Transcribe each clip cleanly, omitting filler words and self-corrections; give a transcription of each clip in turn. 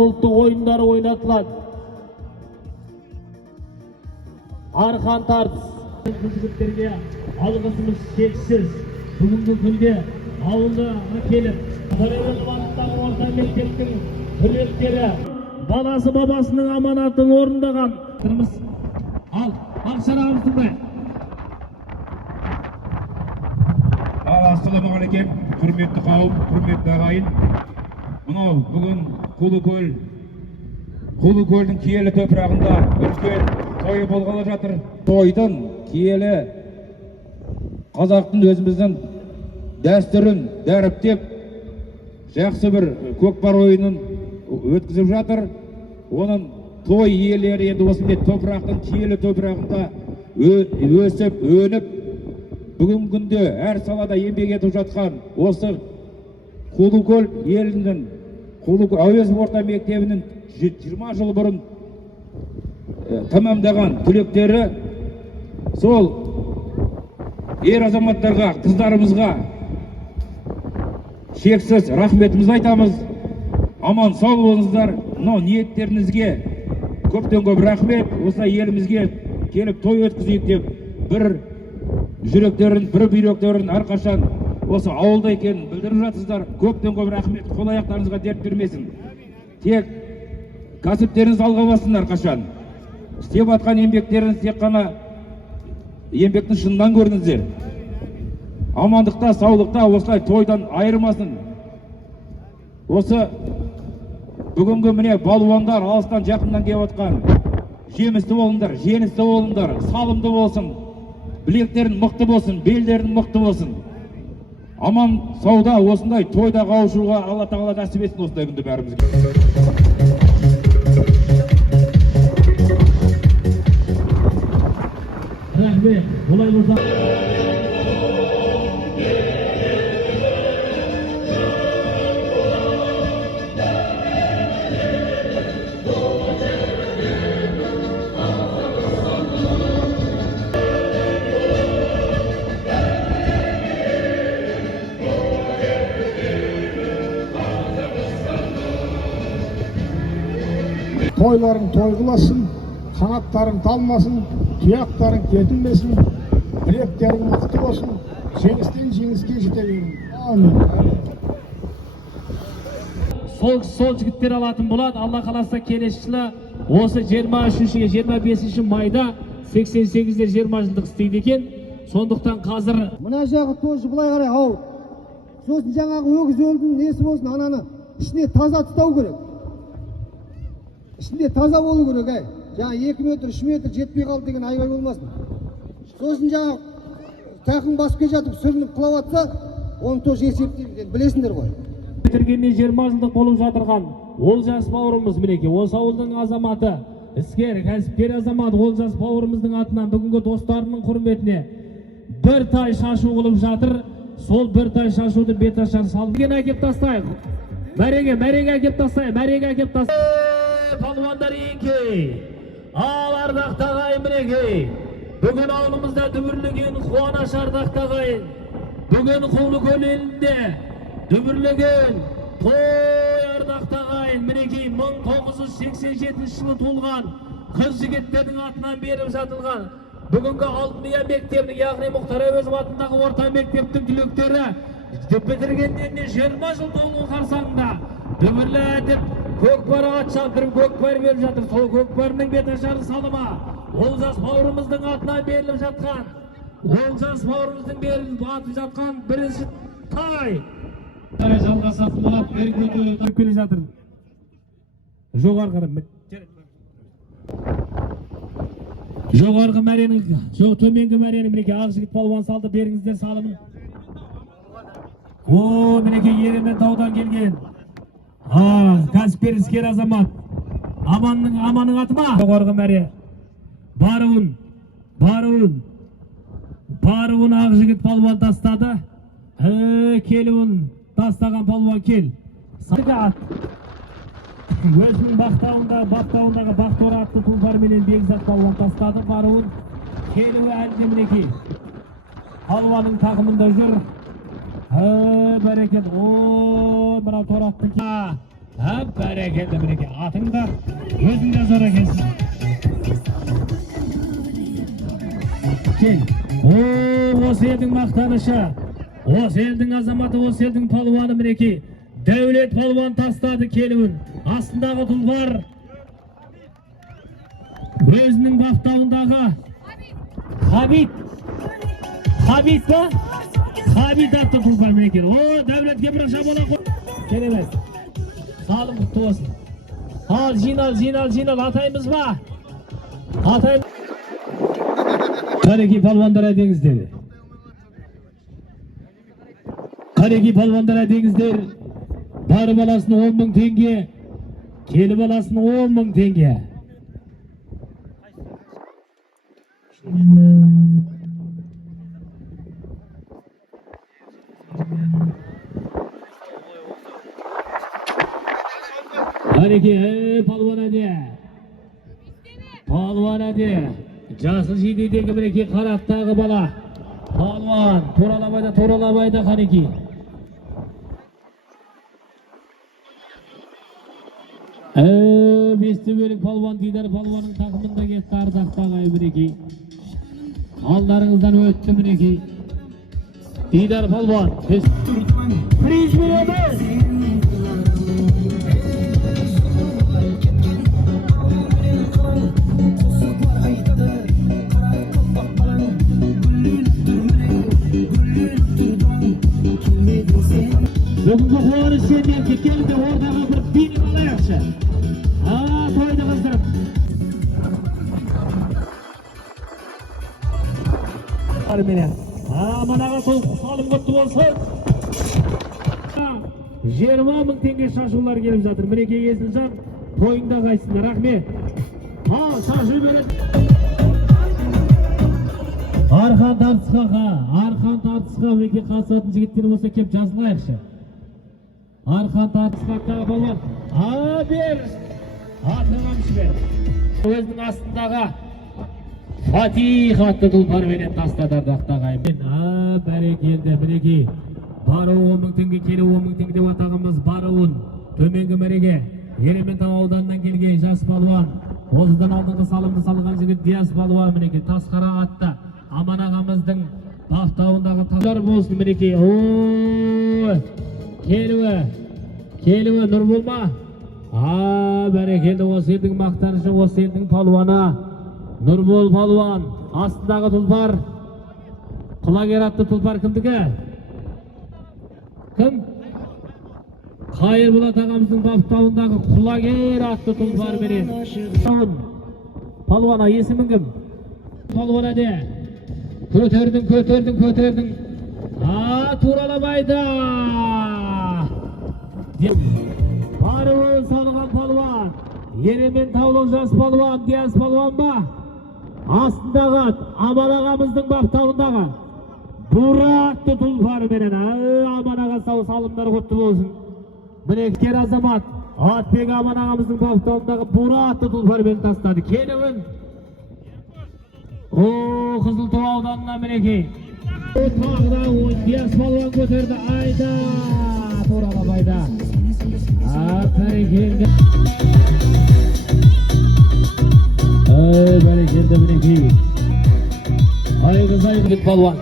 ұлттық ойындары ойнатылады. Арқан тартыс. Жігіттерге алғысымыз шексіз. Бүгінгі күнде ауылда келіп, Қарабалық орта мектептің түлектері баласы бабасының аманатын орындаған. Ал, ақшарағымыздың бай. Ассалаумағалейкум, құрметті қауым, құрметті ағайын. Мынау бүгін Құлыкөлдің киелі топырағында үлкен тойы болғалы жатыр. Тойдың киелі қазақтың өзіміздің дәстүрін дәріптеп, жақсы бір көкпар ойынын өткізіп жатыр. Оның той иелері енді осындай топырақтың киелі топырағында өсіп, өніп, бүгін күнде әр салада еңбек етіп жатқан осы Құлыкөл елінің әуезов орта мектебінің 20 жыл бұрын тамамдаған түлектері сол ер азаматтарға, қыздарымызға шексіз рахметімізді айтамыз. Аман сау болыңыздар. Мынау ниеттеріңізге көптен көп рахмет. Осылай елімізге келіп той өткізейік деп бір жүректерін, бір бүйректерін әрқашан осы ауылда екенін білдіріп жатсыздар. Көптен көп рахмет. Қол аяқтарыңызға дерт бермесін. Тек кәсіптеріңіз алға бассын әрқашан. Істеп атқан еңбектеріңіз тек қана еңбектің шынынан көріңіздер. Амандықта, саулықта осылай тойдан айырмасын. Осы бүгінгі міне балуандар алыстан жақыннан келіп отқан. Жемісті болыңдар, жеңісті болыңдар, салымды болсын. Білектерін мықты болсын, белдерін мықты болсын. Аман сауда осындай тойда қауышуға Алла тағала нәсіп етсін осындай күнді бәрімізге. Рахмет, олай болса. Toyların toy kılasın, kanatların dalmasın, tuyakların ketilmesin, bileklerin mıhtı olsun, jеңістен жеңіске жете берin. Amin. Сол жігіттер алатын болады. Алла қаласа келесі жылы осы 23-25 майда 88-де 20 жылдық істейді екен. Сондықтан қазір Мына жағы тоже былай қарай ау. Сосын жаңағы өгіз өлдің несі болсын ананы ішіне таза тұтау керек. İçinde taza болу керек, әй. Жаңа 2 метр, 3 метр жетпей қалды деген айбай болмасын. Сосын жаңа тақым басып келе жатып сүрініп құлап атса, оны тоже есептейді, білесіңдер ғой. Бітіргеніне 20 жылдық болып жатырған Олжас бауырымыз мінеке. Осы ауылдың азаматы, іскер, кәсіпкер азамат Олжас бауырымыздың атынан бүгінгі достарының құрметіне бір тай шашу қылып жатыр. Сол бір тай шашуды беташар салып әкеп тастайық. Мәреге әкеп тастайық, мәреге әкеп тастайық. Палуандар еңкей, ал ардақты ағайын мінекей. Бүгін ауылымызда дүбірлеген қуаныш ардақты ағайын. Бүгін Құлыкөл елінде дүбірлеген той ардақты ағайын мінекей 1987 жылы туылған қыз жігіттердің атынан беріп жатылған. Бүгінгі Алтыния мектебінің, яғни Мұхтар Әуезов атындағы орта мектептің түлектері бітіргендеріне 20 жыл толуы қарсаңында дүбірлі деп көкпар ат шалдырып көкпар беріп жатыр. Сол көкпарының беташары салыма Олжас бауырымыздың атынан беріліп жатқан, Олжас бауырымыздың беріліп атып жатқан бірінші тай. Жалғасатын болады, бері көтеріп келе жатыр. Жоғарғы мәренің, төменгі мәренің мінеке ақ жігіт палуан салды, беріңіздер салымын. О, мінеке Еремен таудан келген. Кәсіпкер іскер азамат. Аманның аты ма? Жоғарғы мәре. Баруын ақ жігіт палуан тастады. Келуін тастаған палуан кел. Сағат. Өзінің бақтауындағы бақтора атты тұлпарменен бекзат палуан тастады. Баруын келуі әлде мінеке. Палуанның тақымында жүр. Бәрекет. Мынау тораттың Barakallah мінекей. Атың да өзің де зор екенсің. Кел. Осы елдің мақтанышы. Осы елдің азаматы, осы елдің палуаны мінекей. Дәулет палуан тастады келуін. Астындағы тұлпар өзінің баптауындағы Хабит ба? Хабит атты тұлпар мінекей. Дәулетке бір шабала қой. Келемez. Sağlık mutlu olsun. Al jinal atayımız var. Atayım. Kareki palvanlara denizler. Kareki palvanlara denizler. Barı balasını 10.000 tenge. Keli balasını 10.000 tenge. Kareki palvan hadi. Jасы жидейдегі мінекей қараттағы бала. Palvan toralabayda Kareki. Бесті бөлік палуан Дидар палуанның тақымында кетті ардақтағы мінекей. Алдарыңыздан өтті мінекей. Дидар палуан. Приз береміз. Бүгінгі қуаныш сенден келді ордаға бір бейнем алайықшы. Тойды қыздырып. Манаға сол салым құтты болсын. 20.000 теңге шашулар келіп жатыр. Мінекей Есілжан, тойыңда қайсыңдар. Рахмет. Шашу береді. Арқан тартысқа мінекей қатысатын жігіттер болса кеп жазылайықшы. Арқан тартысқа балуан. Бер. Атығамшы бер. Өзінің астындағы Фатих атты тұлпар менен тастады ардақтағы ағайын. Бәрекелді мінекей. Бары 10.000 теңге, келі 10.000 теңге деп атағымыз баруын. Төменгі мәреге Ерейментау ауданынан келген жас балуан. Осыдан алдыңғы салымды салған жігіт Диас балуан мінекей. Тасқара атты. Аман ағамыздың баптауындағы тазар болсын мінекей. Келуі нұр болма. Бәрекелді осы елдің мақтанышы, осы елдің палуаны. Нұрбол палуан. Астындағы тұлпар. Құлагер атты тұлпар кімдікі? Кім? Қайырболат ағамыздың баптауындағы Құлагер атты тұлпар берен. Палуана есімің кім? Палуана де. Көтердің. Туралабайда. Баруын салған палуан. Ерейментаулық жас палуан, Диас палуан ба? Астындағы Аман ағамыздың баптауындағы Буратты тұлпар берен. Аман аға салымдар құтты болсын. Мінекер азамат Атбек Аман ағамыздың баптауындағы Буратты тұлпар берен тастады. Келуін Қызылтау ауданына мінекей. Тағыда Диас палуан көтерді. Айда Туралабайда. Бәрекелді. Бәрекелді мінекей. Айғыз палуан.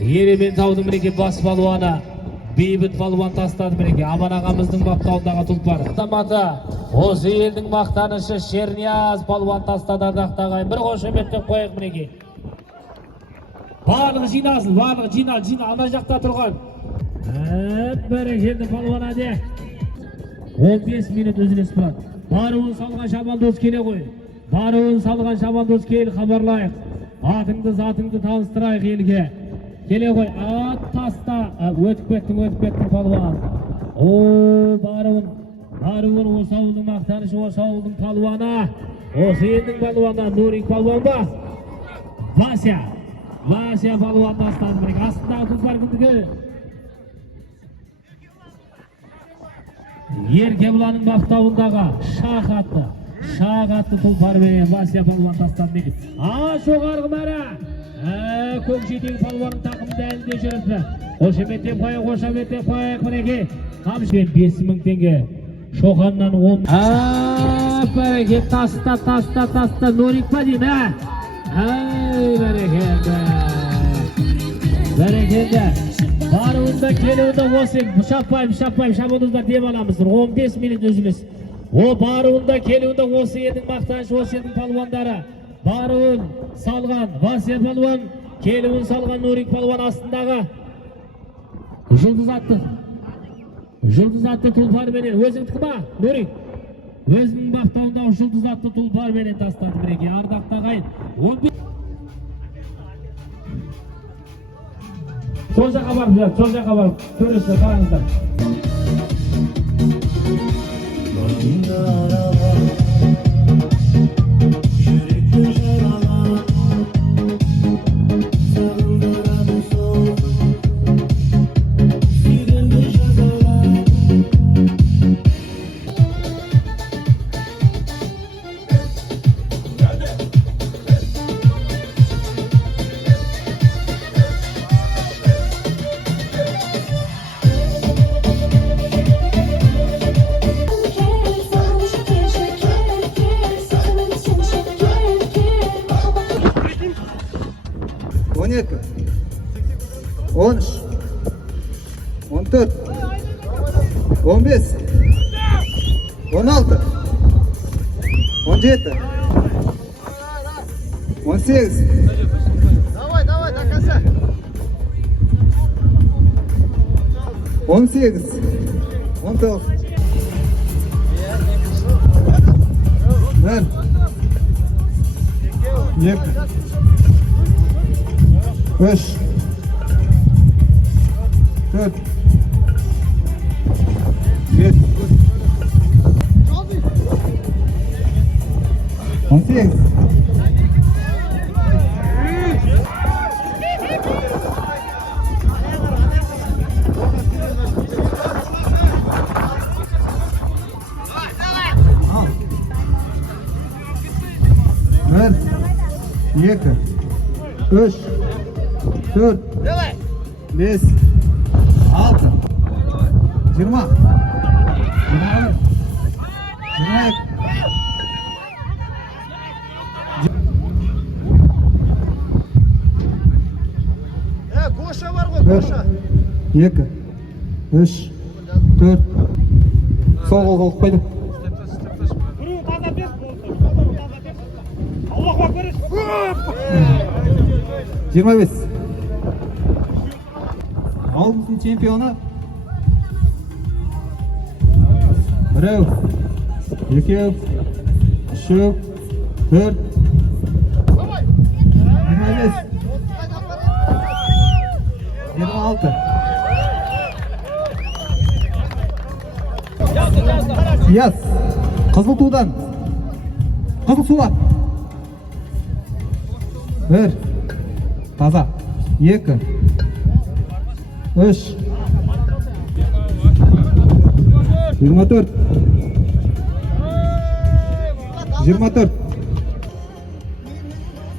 Ерейментаудың мінекей бас палуаны. Бейбіт палуан тастады мінекей. Аман ағамыздың баптауындағы тұлпар. Азаматы осы елдің мақтанышы Шернияз палуан тастады ардақтағы. Бір қошеметтен қойық мінекей. Барлығы жиналсын, жинал. Ана жақта тұрған. Бәрекелді палуан әде. 15 минут үзіліс болады. Баруын салған шабандоз келе ғой. Баруын салған шабандоз кел, хабарлайық. Атыңды затыңды таныстырайық елге. Келе ғой. Таста. Өтіп кеттің палуан. Баруын осы ауылдың мақтанышы, осы ауылдың палуаны. Осы елдің палуаны Нурик палуан ба? Вася палуан тастады бірек. Астындағы тұлпар кімдікі? Еркебұланың баптауындағы Шақ атты тұлпар берен Вася палуан тастады. Жоғарғы мәрі. Көкшедегі палуанның тақымында әлінде жүріпті. Қошеметтен қойық мінеке. Қамшымен 5.000 теңге Şohandan 10. Bereket tasta Nurik Padin ha. Berekette. Barında kelevinde olsun. Şapayım şabınızda diye alamızdır. 15 minut üzülüz. O barında kelevinde olsun yedin maktanış olsun yedin palvandara. Barın salgan Vasir palvan, kelevin salgan Nurik palvan astındağı. Жұлдыз атты тұлпар менен өзің тықма Нұрик өзінің бақтауында жұлдыз атты тұлпар менен тастады мінекей ардақты ағайын 11 сол жаққа барып төресі қараңыздар On iki, 13, 14, 15, 16, 17, 18. Давай, до конца. 18, 19. Bir, 3, 4, 5, 18. Bir, 2, 3, 4, 5, 6, 20, 22, Goşa var mı? Goşa. 2, 3, 4. Sol kol koydum. Allah bakar. 25. Avrupa çempiyonu. Birev, 2, 3, 4, 25, 26. Yaz. Kızıl tuğdan. Kızıl sular. 1. Taza. 2. 3. 24. 24.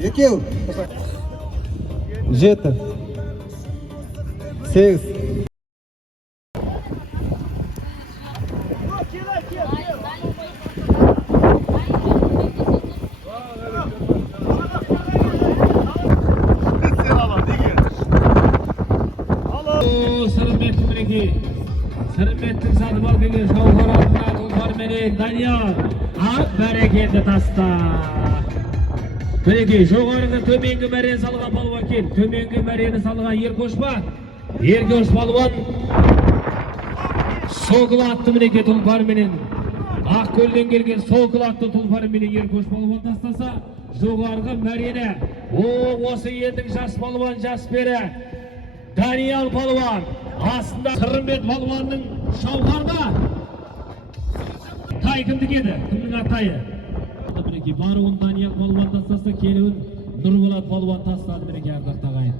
2. 7. 8. Sırmettin sadıbal bilir şavhar altına tulpar meni Danyal bereketi tasta Peki жоғарыда төменгі мәрені салған балуан кел төменгі мәрені салған Еркөш балуан Сокыл атты мінеке тұлпар менен Ақкөлден келген Сокыл атты тұлпар менен Еркөш балуан тастаса жоғарғы мәрені осы елдің жас балуан жас пері Даниял балуан астында Сырымбет балуанның шауқарда тай кімдік еді? Кімнің атайы? Мінеке баруын Даниял балуан тастаса келуін Нұрболат балуан тастады мінеке ардақты ағайын.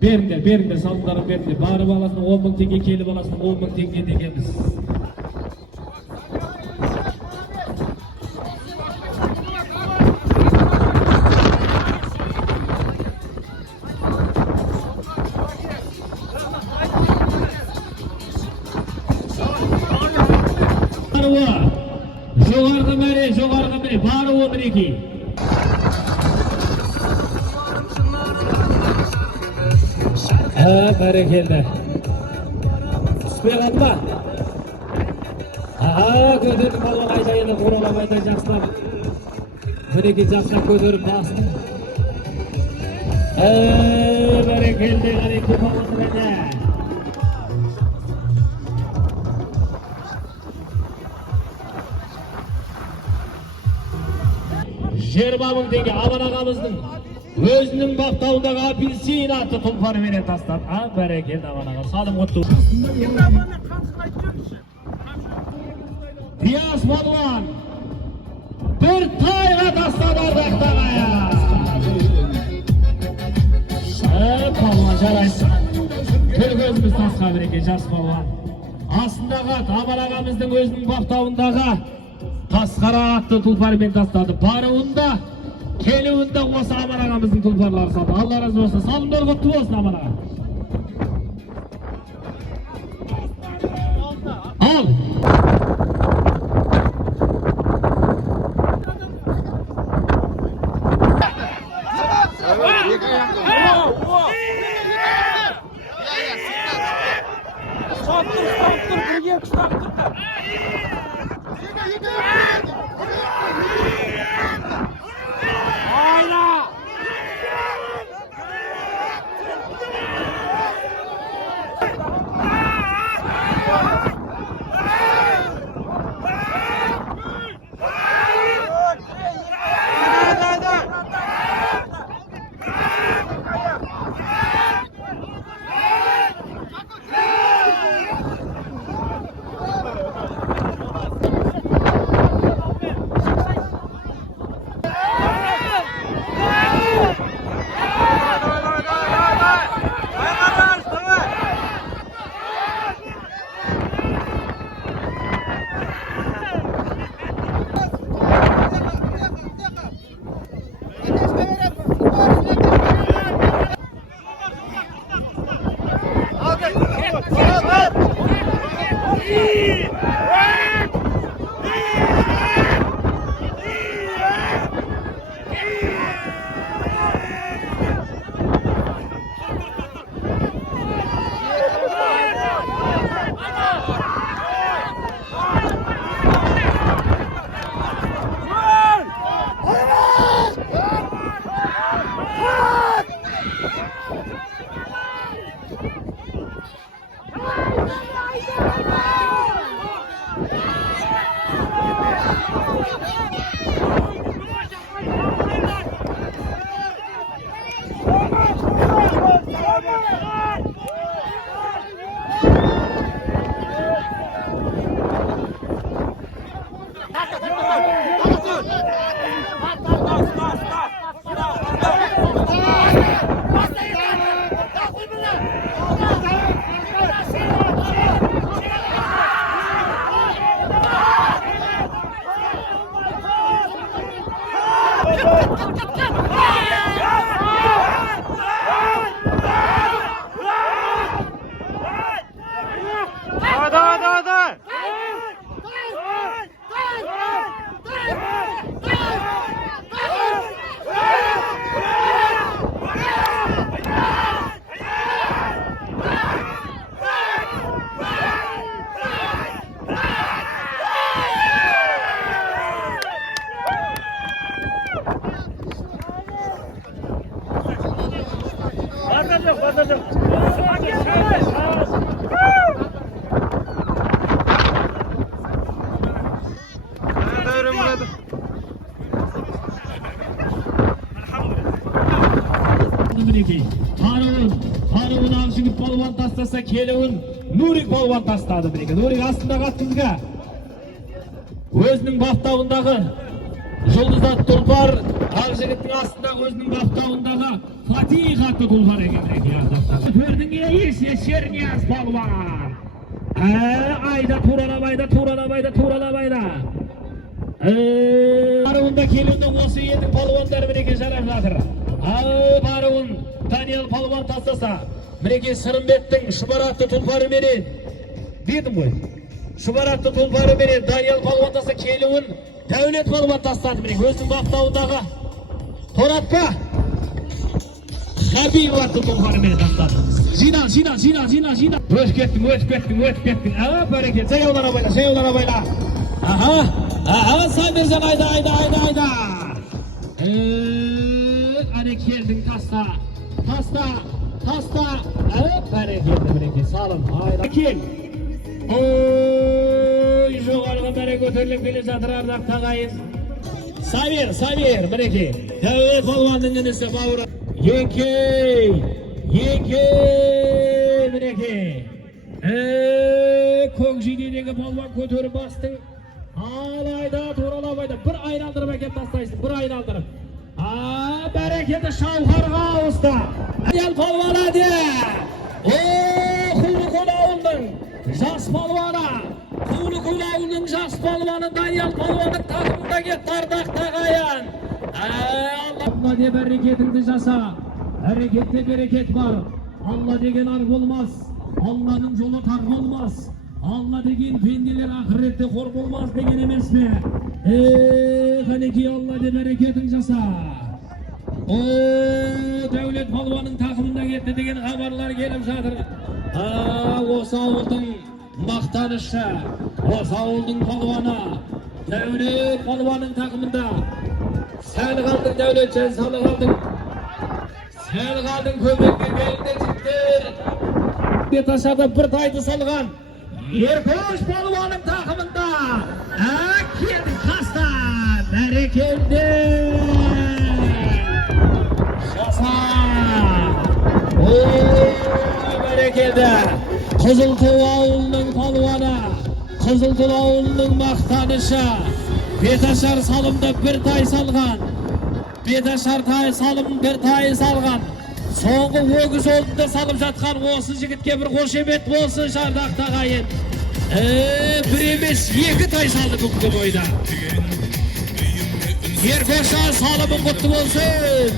Беріңдер салымдарын беріңдер. Бары баласының 10 мың теңге, келі баласының 10 мың теңге дегенбіз. Жоғарғы мәре, бары о мінекей. Бәрекелді. Түспей қалды ма? Көтеріп балуан айжайыны қораламайда жақсылап. Мінекей жақсылап көтеріп басын. Бәрекелді ғарек көпамыз мәне. Жиырма мың теңге Аман ағамыздың өзінің баптауындағы апельсин атты тұлпар бере тастады. Бәрекелді Аман аға. Салым құтты. Пияз балуан бір тайға тастады ардақты ағайын. Балуан жарайсың. Бір көзіміз тасқа береке жас балуан. Астындағы Аман ағамыздың өзінің баптауындағы Тасқара атты тұлпармен тастады. Баруында, келуінде осы Аман ағамыздың тұлпарлары салды. Алла разы болсын. Салымдар құтты болсын Аман аға. Ал! Қаруын Ақжігіт балуан тастаса, келуін Нурик балуан тастады. Нурик астындағы аттызға өзінің баптауындағы жұлдызат тұлпар, Ақжігіттің астындағы өзінің баптауындағы Фатих атты тұлпар екен. Көрдің есе Шернияз балуан. Айда туралабайда. Қаруында келуінде осы елдің балуандар мінеке жарап жатыр. Баруын Даниэл балуан тастаса, мінеке Сырымбеттің Шұбар атты тұлпары менен дедім ғой. Шұбаратты тұлпары менен Даниял палуан таса келуін Дәулет палуан тастады міне өзінің баптауындағы Торатқа Хабиб атты тұлпары менен тастады. Жина. Өтіп кеттің. Бәрекет, жаяулана байла. Аха, Самиржан айда. Ане келдің таста. Бәрекет, салым. Айда кел. Ой, жоғарғы бәрі көтеріліп келе жатыр ардақты ағайын. Самир, мінеке. Дәулет палуанның інісі бауыры. Еңкей, мінеке. Көкжидедегі палуан көтеріп бастың. Алайда, туралабайда. Бір айналдырып әкеп тастайсың, бәрекеті Шауқарға ауысты. Даниял палуан әде. Құлықұл ауылдың жас палуаны. Жас палуаны Даниял палуанның тақымында кетті ардақты ағайын. Алла деп әрекетіңді жаса. Әрекетте берекет бар. Алла деген ар болмас. Алланың жолы тар болмас. Алла деген пенделер ақыретте қор болмас деген емес пе? Қанекей Алла деп әрекетің жаса. Дәулет палуанның тақымында кетті деген хабарлар келіп жатыр. Осы ауылдың мақтанышы, осы ауылдың палуаны, Дәулет палуанның тақымында. Сәл қалдың Дәулетжан, сәл қалдың көмекке келді жігіттер. Беташарда бір тайды салған Еркөш палуанның тақымында. Келді қаста, бәрекелді. Жаса. Бәрекелді. Қызылту ауылының палуаны, Қызылту ауылының мақтанышы. Беташар салымда бір тай салған. Соңғы өгіз олында салып жатқан осы жігітке бір қошемет болсын жардақты ағайын. Бір емес, екі тай салды бүгінгі бойда. Еркөша салымын құтты болсын.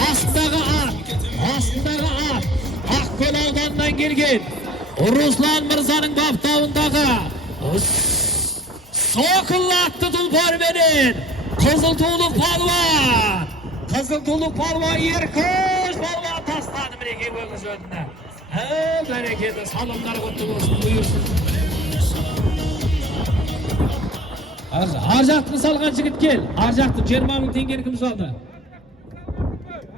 Астындағы ат, Ақкөл ауданынан келген Руслан Мырзаның баптауындағы Соқыл атты тұлпарменен Қызылтулық палуан Еркөш палуан тастады мінеке өгіз өтіне. Бәрекеті салымдар құтты болсын, бұйырсын. Ар жақтың салған жігіт кел. Ар жақтың 20 мың теңгені кім салды?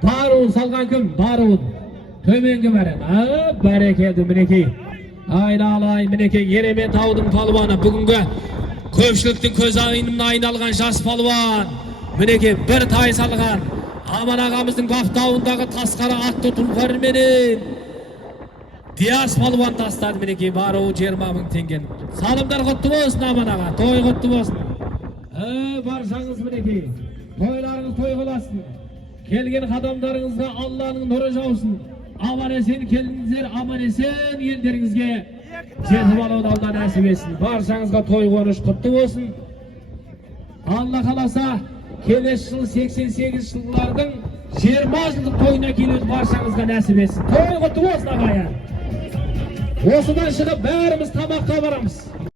Даруын салған кім? Даруын. Төменгі бәрін. Бәрекеті мінеке. Айналай мінеке Еремен таудың палуаны бүгінгі көпшіліктің көз айнымына айналған жас палуан. Мінеке бір тай салған. Аман ағамыздың баптауындағы тасқара атты тұлпарменен Диас палуан тастады мінеке баруы 20 мың теңген. Салымдар құтты болсын Аман аға, той құтты болсын. Баршаңыз мінеке, тойларыңыз той қыласын. Келген қадамдарыңызға Алланың нұры жаусын. Аман есен келдіңіздер, аман есен елдеріңізге жетіп алуды Алла нәсіп етсін. Баршаңызға той қуаныш құтты болсын. Алла қаласа келесі жыл 88 жылдардың 20 жылдық тойына келуді баршаңызға нәсіп етсін. Той құтты болсын ағайын. Осыдан шығып бәріміз тамаққа барамыз.